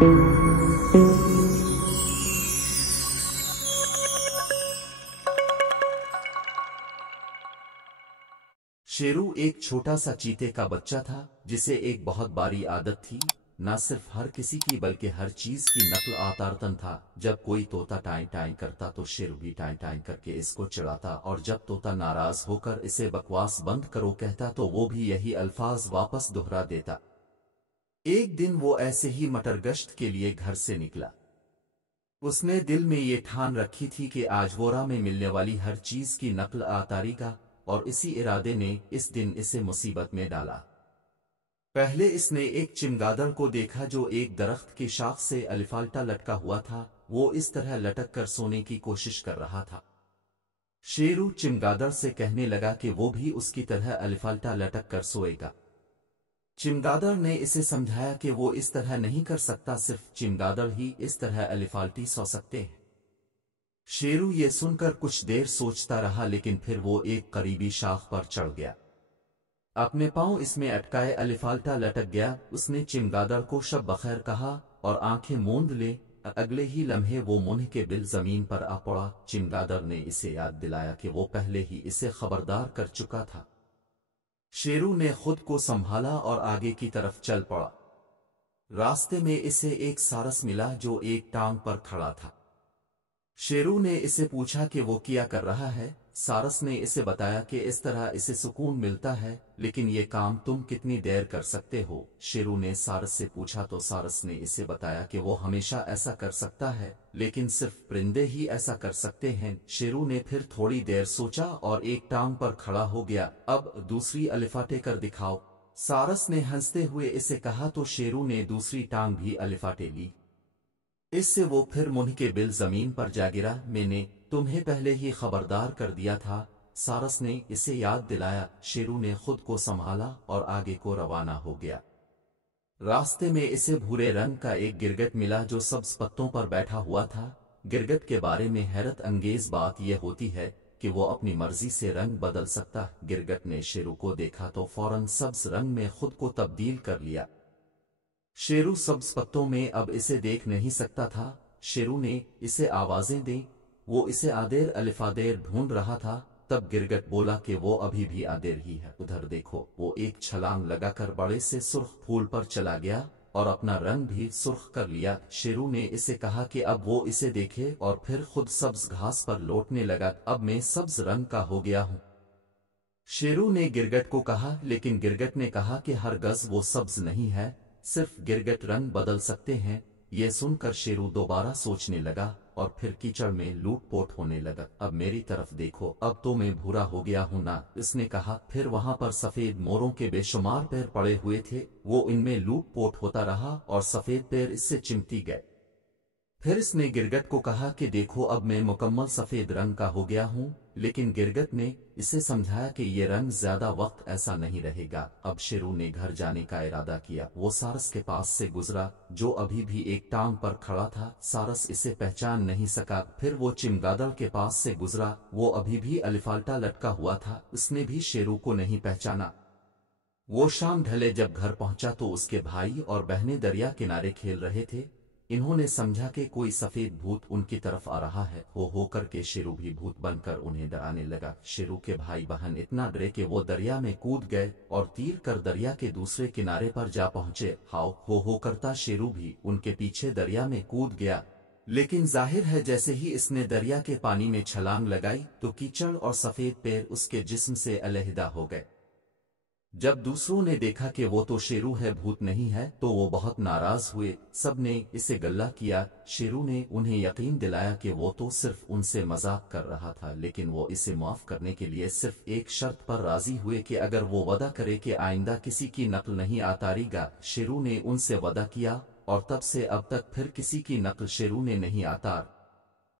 शेरू एक छोटा सा चीते का बच्चा था जिसे एक बहुत बारी आदत थी, न सिर्फ हर किसी की बल्कि हर चीज की नकल आतारतन था। जब कोई तोता टाई टाई करता तो शेरू भी टाई टाई करके इसको चिढ़ाता, और जब तोता नाराज होकर इसे बकवास बंद करो कहता तो वो भी यही अल्फाज वापस दोहरा देता। एक दिन वो ऐसे ही मटर गश्त के लिए घर से निकला। उसने दिल में ये ठान रखी थी कि आज वोरा में मिलने वाली हर चीज की नकल आतारीगा, और इसी इरादे ने इस दिन इसे मुसीबत में डाला। पहले इसने एक चमगादड़ को देखा जो एक दरख्त की शाख से अलिफाल्टा लटका हुआ था। वो इस तरह लटक कर सोने की कोशिश कर रहा था। शेरू चमगादड़ से कहने लगा कि वो भी उसकी तरह अलिफाल्टा लटक कर सोएगा। चमगादड़ ने इसे समझाया कि वो इस तरह नहीं कर सकता, सिर्फ चमगादड़ ही इस तरह अलिफाल्टी सो सकते हैं। शेरू ये सुनकर कुछ देर सोचता रहा, लेकिन फिर वो एक करीबी शाख पर चढ़ गया। अपने पांव इसमें अटकाए अलिफाल्टा लटक गया। उसने चमगादड़ को शब बखैर कहा और आंखें मूंद ले। अगले ही लम्हे वो मुंह के बिल जमीन पर आ पड़ा। चमगादड़ ने इसे याद दिलाया कि वो पहले ही इसे खबरदार कर चुका था। शेरू ने खुद को संभाला और आगे की तरफ चल पड़ा। रास्ते में इसे एक सारस मिला जो एक टांग पर खड़ा था। शेरू ने इसे पूछा कि वो क्या कर रहा है। सारस ने इसे बताया कि इस तरह इसे सुकून मिलता है, लेकिन ये काम तुम कितनी देर कर सकते हो। शेरू ने सारस से पूछा तो सारस ने इसे बताया कि वो हमेशा ऐसा कर सकता है, लेकिन सिर्फ परिंदे ही ऐसा कर सकते हैं। शेरू ने फिर थोड़ी देर सोचा और एक टांग पर खड़ा हो गया। अब दूसरी अलिफाटे कर दिखाओ, सारस ने हंसते हुए इसे कहा तो शेरू ने दूसरी टांग भी अलिफाटे ली। इससे वो फिर मुंह के बिल जमीन पर जा गिरा। मैंने तुम्हें पहले ही खबरदार कर दिया था, सारस ने इसे याद दिलाया। शेरू ने खुद को संभाला और आगे को रवाना हो गया। रास्ते में इसे भूरे रंग का एक गिरगिट मिला जो सब्ज पत्तों पर बैठा हुआ था। गिरगिट के बारे में हैरत अंगेज बात यह होती है कि वो अपनी मर्जी से रंग बदल सकता। गिरगिट ने शेरू को देखा तो फौरन सब्ज रंग में खुद को तब्दील कर लिया। शेरू सब्ज पत्तों में अब इसे देख नहीं सकता था। शेरू ने इसे आवाजें दी। वो इसे आदेर अलिफादेर ढूंढ रहा था। तब गिरगिट बोला कि वो अभी भी आदेर ही है, उधर देखो। वो एक छलांग लगाकर बड़े से सुर्ख फूल पर चला गया और अपना रंग भी सुर्ख कर लिया। शेरू ने इसे कहा कि अब वो इसे देखे और फिर खुद सब्ज घास पर लौटने लगा। अब मैं सब्ज रंग का हो गया हूँ, शेरू ने गिरगिट को कहा। लेकिन गिरगिट ने कहा कि हर गज वो सब्ज नहीं है, सिर्फ गिरगिट रंग बदल सकते हैं। ये सुनकर शेरू दोबारा सोचने लगा और फिर कीचड़ में लूटपोट होने लगा। अब मेरी तरफ देखो, अब तो मैं भूरा हो गया हूं ना, इसने कहा। फिर वहां पर सफेद मोरों के बेशुमार पैर पड़े हुए थे। वो इनमें लूटपोट होता रहा और सफेद पैर इससे चिमटी गए। फिर इसने गिरगिट को कहा कि देखो, अब मैं मुकम्मल सफेद रंग का हो गया हूँ। लेकिन गिरगिट ने इसे समझाया कि ये रंग ज्यादा वक्त ऐसा नहीं रहेगा। अब शेरू ने घर जाने का इरादा किया। वो सारस के पास से गुजरा जो अभी भी एक टांग पर खड़ा था। सारस इसे पहचान नहीं सका। फिर वो चमगादड़ के पास से गुजरा। वो अभी भी अलिफाल्टा लटका हुआ था। उसने भी शेरू को नहीं पहचाना। वो शाम ढले जब घर पहुंचा तो उसके भाई और बहनें दरिया किनारे खेल रहे थे। इन्होंने समझा कि कोई सफेद भूत उनकी तरफ आ रहा है। हो करके शेरू भी भूत बनकर उन्हें डराने लगा। शेरू के भाई बहन इतना डरे कि वो दरिया में कूद गए और तीर कर दरिया के दूसरे किनारे पर जा पहुंचे। हाउ हो करता शेरू भी उनके पीछे दरिया में कूद गया। लेकिन जाहिर है जैसे ही इसने दरिया के पानी में छलांग लगाई तो कीचड़ और सफेद पैर उसके जिस्म से अलहदा हो गए। जब दूसरों ने देखा कि वो तो शेरू है, भूत नहीं है, तो वो बहुत नाराज हुए। सब ने इसे गल्ला किया। शेरू ने उन्हें यकीन दिलाया कि वो तो सिर्फ उनसे मजाक कर रहा था, लेकिन वो इसे माफ करने के लिए सिर्फ एक शर्त पर राजी हुए कि अगर वो वादा करे कि आइंदा किसी की नकल नहीं आतारेगा। शेरू ने उनसे वादा किया और तब से अब तक फिर किसी की नकल शेरू ने नहीं आतार।